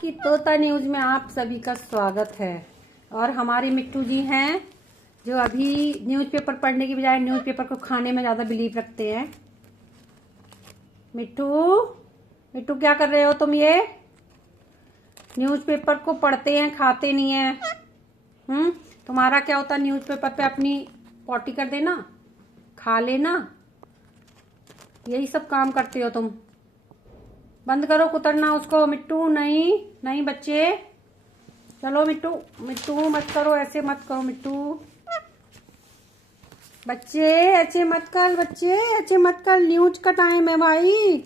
की तोता न्यूज में आप सभी का स्वागत है। और हमारे मिट्टू जी हैं जो अभी न्यूज़पेपर पढ़ने की बजाय न्यूज़पेपर को खाने में ज़्यादा बिलीव रखते हैं। मिट्टू मिट्टू क्या कर रहे हो तुम? ये न्यूज़पेपर को पढ़ते हैं, खाते नहीं है। तुम्हारा क्या होता है? न्यूज़पेपर पे अपनी पॉटी कर देना, खा लेना, यही सब काम करते हो तुम। बंद करो कुतरना उसको। मिट्टू नहीं नहीं बच्चे, चलो मिट्टू मिट्टू मत करो, ऐसे मत करो मिट्टू। बच्चे ऐसे मत कर, बच्चे ऐसे मत कर, न्यूज का टाइम है भाई।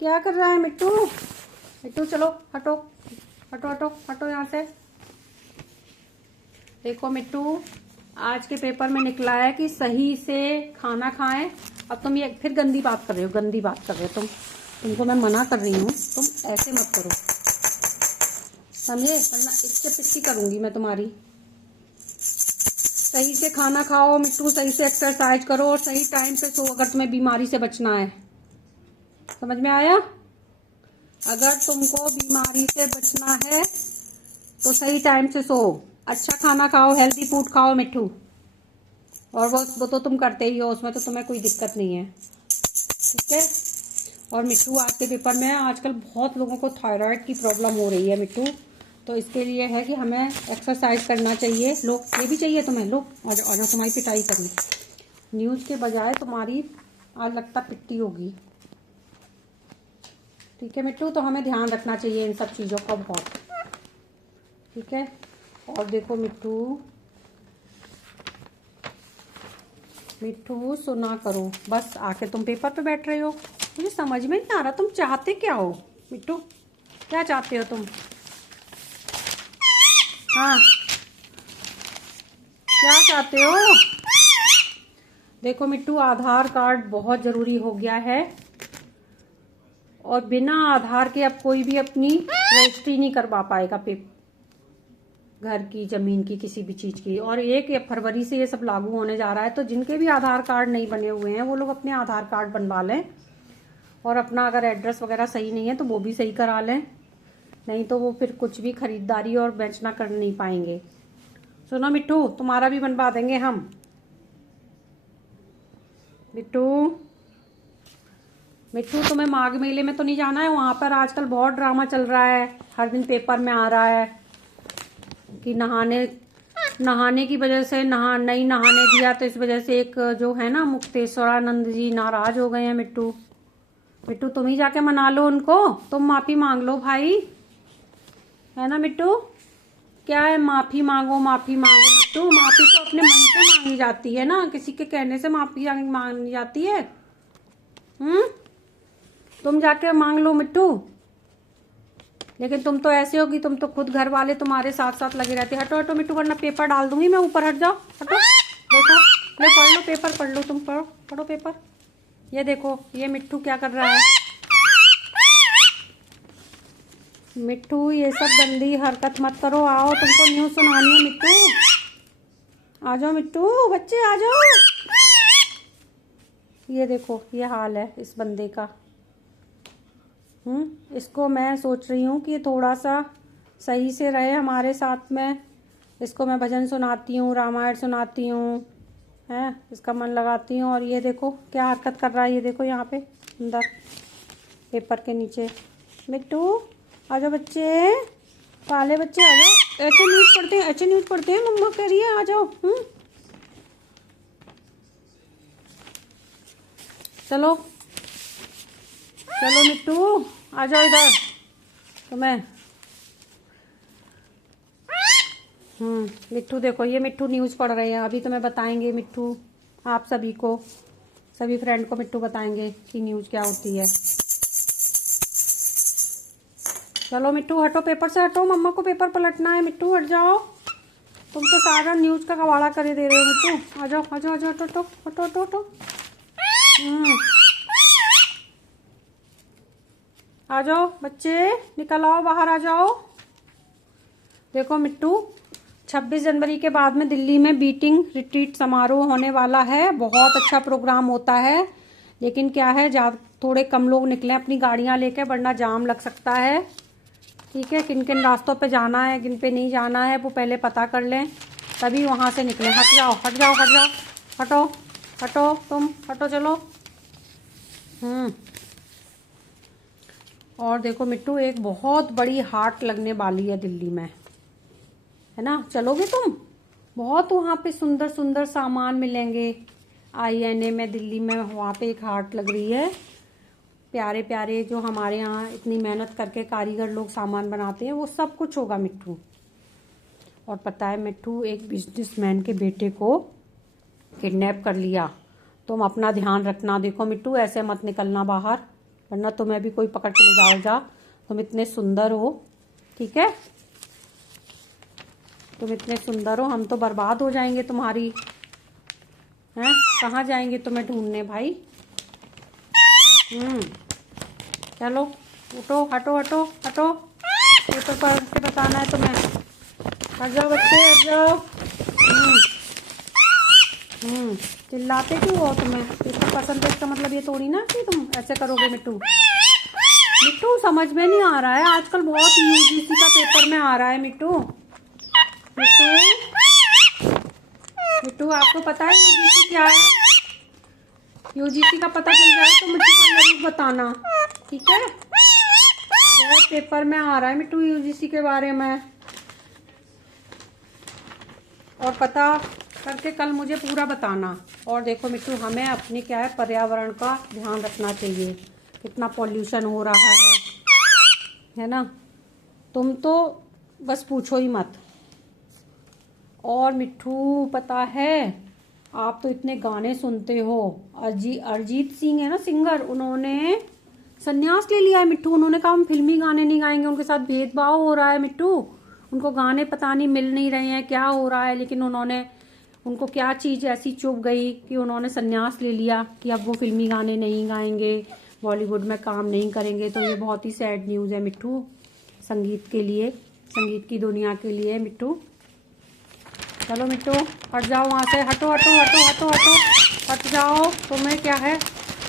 क्या कर रहा है मिट्टू? मिट्टू चलो हटो हटो हटो हटो यहाँ से। देखो मिट्टू, आज के पेपर में निकला है कि सही से खाना खाएं। अब तुम ये फिर गंदी बात कर रहे हो, गंदी बात कर रहे हो तुमको मैं मना कर रही हूँ, तुम ऐसे मत करो, समझे? वरना इससे पिट्ठी करूंगी मैं तुम्हारी। सही से खाना खाओ मिट्टू, सही से एक्सरसाइज करो और सही टाइम पे सो अगर तुम्हें बीमारी से बचना है। समझ में आया? अगर तुमको बीमारी से बचना है तो सही टाइम से सो, अच्छा खाना खाओ, हेल्दी फूड खाओ मिट्टू। और वो तो तुम करते ही हो, उसमें तो तुम्हें कोई दिक्कत नहीं है, ठीक है? और मिट्टू, आज के पेपर में आजकल बहुत लोगों को थायराइड की प्रॉब्लम हो रही है मिट्टू, तो इसके लिए है कि हमें एक्सरसाइज करना चाहिए। लो, ये भी चाहिए तुम्हें, लो आ जाओ तुम्हारी पिटाई करनी। न्यूज़ के बजाय तुम्हारी आज लगता पिट्टी होगी, ठीक है मिट्टू? तो हमें ध्यान रखना चाहिए इन सब चीज़ों का बहुत, ठीक है? और देखो मिट्टू, मिट्टू सुना करो, बस आके तुम पेपर पे बैठ रहे हो। मुझे समझ में नहीं आ रहा तुम चाहते क्या हो मिट्टू? क्या चाहते हो तुम? हाँ, क्या चाहते हो? देखो मिट्टू, आधार कार्ड बहुत ज़रूरी हो गया है और बिना आधार के अब कोई भी अपनी रजिस्ट्री नहीं करवा पाएगा घर की, ज़मीन की, किसी भी चीज़ की। और 1 फरवरी से ये सब लागू होने जा रहा है, तो जिनके भी आधार कार्ड नहीं बने हुए हैं वो लोग अपने आधार कार्ड बनवा लें और अपना अगर एड्रेस वगैरह सही नहीं है तो वो भी सही करा लें, नहीं तो वो फिर कुछ भी खरीदारी और बेचना कर नहीं पाएंगे। सुनो मिट्टू, तुम्हारा भी बनवा देंगे हम। मिट्टू मिट्टू, तुम्हें माघ मेले में तो नहीं जाना है? वहाँ पर आजकल बहुत ड्रामा चल रहा है, हर दिन पेपर में आ रहा है कि नहाने की वजह से नहीं नहाने दिया, तो इस वजह से एक जो है ना मुक्तेश्वरानंद जी नाराज हो गए हैं। मिट्टू मिट्टू, तुम ही जाके मना लो उनको, तुम माफी मांग लो भाई, है ना मिट्टू? क्या है, माफी मांगो माफी मांगो मिट्टू। माफी तो अपने मन से मांगी जाती है ना, किसी के कहने से माफी मांगी जाती है? तुम जाके मांग लो मिट्टू। लेकिन तुम तो ऐसे हो कि तुम तो खुद घर वाले तुम्हारे साथ साथ लगे रहते। हटो हटो मिट्टू, वरना पेपर डाल दूंगी मैं ऊपर, हट जाओ, हटो। देखो, ले पढ़ लो पेपर, पढ़ लो, तुम पढ़ो पढ़ो पेपर। ये देखो, ये मिट्टू क्या कर रहा है। मिट्टू, ये सब गंदी हरकत मत करो। आओ, तुमको न्यूज़ सुनानी है मिट्टू, आ जाओ मिट्टू, बच्चे आ जाओ। ये देखो, ये हाल है इस बंदे का। इसको मैं सोच रही हूँ कि थोड़ा सा सही से रहे हमारे साथ में। इसको मैं भजन सुनाती हूँ, रामायण सुनाती हूँ, हैं, इसका मन लगाती हूँ। और ये देखो क्या हरकत कर रहा है, ये देखो यहाँ पे अंदर पेपर के नीचे। मिट्टू आ जाओ बच्चे, काले बच्चे आ जाओ। ऐसे न्यूज़ पढ़ते हैं, ऐसे न्यूज़ पढ़ते हैं, मम्मा कह रही है आ जाओ। चलो चलो मिट्टू, आ जाओ इधर तुम्हें। मिट्टू देखो, ये मिट्टू न्यूज़ पढ़ रहे हैं, अभी तुम्हें बताएंगे मिट्टू, आप सभी को, सभी फ्रेंड को मिट्टू बताएंगे कि न्यूज़ क्या होती है। चलो मिट्टू हटो, पेपर से हटो, मम्मा को पेपर पलटना है। मिट्टू हट जाओ, तुम तो सारा न्यूज़ का कबाड़ा करे दे रहे हो मिट्टू। आ जाओ आ जाओ आ जाओ, हटो हटो हटो हटो हटो। आ जाओ बच्चे, निकल आओ बाहर, आ जाओ। देखो मिट्टू, 26 जनवरी के बाद में दिल्ली में बीटिंग रिट्रीट समारोह होने वाला है। बहुत अच्छा प्रोग्राम होता है, लेकिन क्या है, थोड़े कम लोग निकलें अपनी गाड़ियां लेकर, वरना जाम लग सकता है, ठीक है, किन किन रास्तों पे जाना है, किन पे नहीं जाना है, वो पहले पता कर लें, तभी वहाँ से निकलें। हट जाओ हट जाओ हट जाओ, हटो हटो, तुम हटो, चलो। और देखो मिट्टू, एक बहुत बड़ी हाट लगने वाली है दिल्ली में, है ना, चलोगे तुम? बहुत वहाँ पे सुंदर सुंदर सामान मिलेंगे। INA में दिल्ली में वहाँ पे एक हाट लग रही है, प्यारे प्यारे जो हमारे यहाँ इतनी मेहनत करके कारीगर लोग सामान बनाते हैं, वो सब कुछ होगा मिट्टू। और पता है मिट्टू, एक बिजनेसमैन के बेटे को किडनैप कर लिया। तुम अपना ध्यान रखना। देखो मिट्टू, ऐसे मत निकलना बाहर, वरना तुम्हें भी कोई पकड़ के ले जाएगा। तुम इतने सुंदर हो, ठीक है, तुम इतने सुंदर हो, हम तो बर्बाद हो जाएंगे तुम्हारी, हैं? कहाँ जाएंगे तुम्हें ढूंढने भाई? चलो उठो, हटो हटो हटो, पेपर पढ़ के बताना है तुम्हें। हट जाओ बच्चे, हट जाओ। चिल्लाते क्यों हो? तुम्हें पेपर पसंद है इसका मतलब ये थोड़ी ना कि तुम ऐसे करोगे मिट्टू। मिट्टू समझ में नहीं आ रहा है, आजकल बहुत UGC का पेपर में आ रहा है मिट्टू। मिट्टू मिट्टू, आपको पता है UGC क्या है? UGC का पता चल जाए तो मुझे जरूर बताना, ठीक है? बहुत पेपर में आ रहा है मिट्टू UGC के बारे में, और पता करके कल मुझे पूरा बताना। और देखो मिट्टू, हमें अपनी क्या है, पर्यावरण का ध्यान रखना चाहिए। कितना पॉल्यूशन हो रहा है ना? तुम तो बस पूछो ही मत। और मिट्टू पता है, आप तो इतने गाने सुनते हो, अरिजीत सिंह है ना सिंगर, उन्होंने संन्यास ले लिया है मिट्टू। उन्होंने कहा हम फिल्मी गाने नहीं गाएंगे, उनके साथ भेदभाव हो रहा है मिट्टू, उनको गाने पता नहीं मिल नहीं रहे हैं, क्या हो रहा है, लेकिन उनको क्या चीज़ ऐसी चुभ गई कि उन्होंने संन्यास ले लिया कि अब वो फिल्मी गाने नहीं गाएंगे, बॉलीवुड में काम नहीं करेंगे। तो ये बहुत ही सैड न्यूज़ है मिट्टू, संगीत के लिए, संगीत की दुनिया के लिए मिट्टू। चलो मिट्टू, हट जाओ वहाँ से, हटो हटो हटो हटो हटो, हट जाओ। तुम्हें क्या है,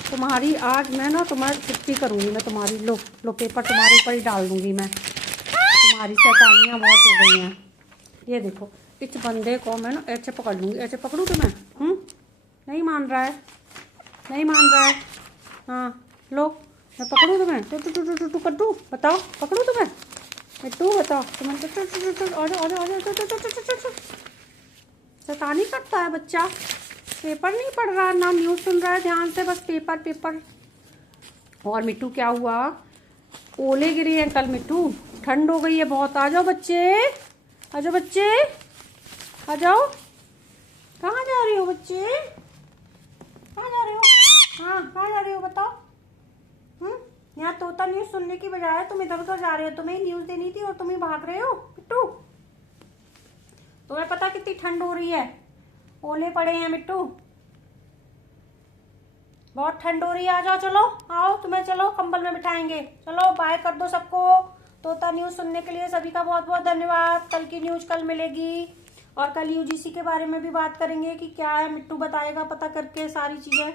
तुम्हारी आज मैं ना तुम्हारी छुट्टी करूँगी मैं तुम्हारी। लो पेपर तुम्हारे ऊपर ही डाल दूँगी मैं, तुम्हारी शैतानियाँ बहुत हो गई हैं। ये देखो, इस बंदे को मैं ना ऐसे पकड़ लूँगी, ऐसे पकड़ूँ तुम्हें? नहीं मान रहा है, नहीं मान रहा है। हाँ लो, मैं पकड़ूँ तुम्हें, टू कर दूँ, बताओ पकड़ूँ तुम्हें मिट्टू, बताओ तुम्हें। शैतानी करता है बच्चा, पेपर नहीं पढ़ रहा ना न्यूज़ सुन रहा है ध्यान से, बस पेपर पेपर। और मिट्टू क्या हुआ, ओले गिरे हैं कल मिट्टू, ठंड हो गई है बहुत। आ जाओ बच्चे, आ जाओ बच्चे, आ जाओ। कहाँ जा रहे हो बच्चे, कहाँ जा रहे हो? हाँ कहाँ जा रहे हो बताओ? यहाँ तोता न्यूज़ सुनने की बजाय तुम इधर उधर जा रहे हो, तुम्हें न्यूज़ देनी थी और तुम ही भाग रहे हो मिट्टू। तुम्हें पता कितनी ठंड हो रही है, ओले पड़े हैं मिट्टू, बहुत ठंड हो रही है। आ जाओ, चलो आओ, तुम्हें चलो कंबल में बिठाएंगे। चलो बाय कर दो सबको। तोता न्यूज़ सुनने के लिए सभी का बहुत बहुत धन्यवाद। कल की न्यूज़ कल मिलेगी, और कल UGC के बारे में भी बात करेंगे कि क्या है, मिट्टू बताएगा पता करके सारी चीज़ें।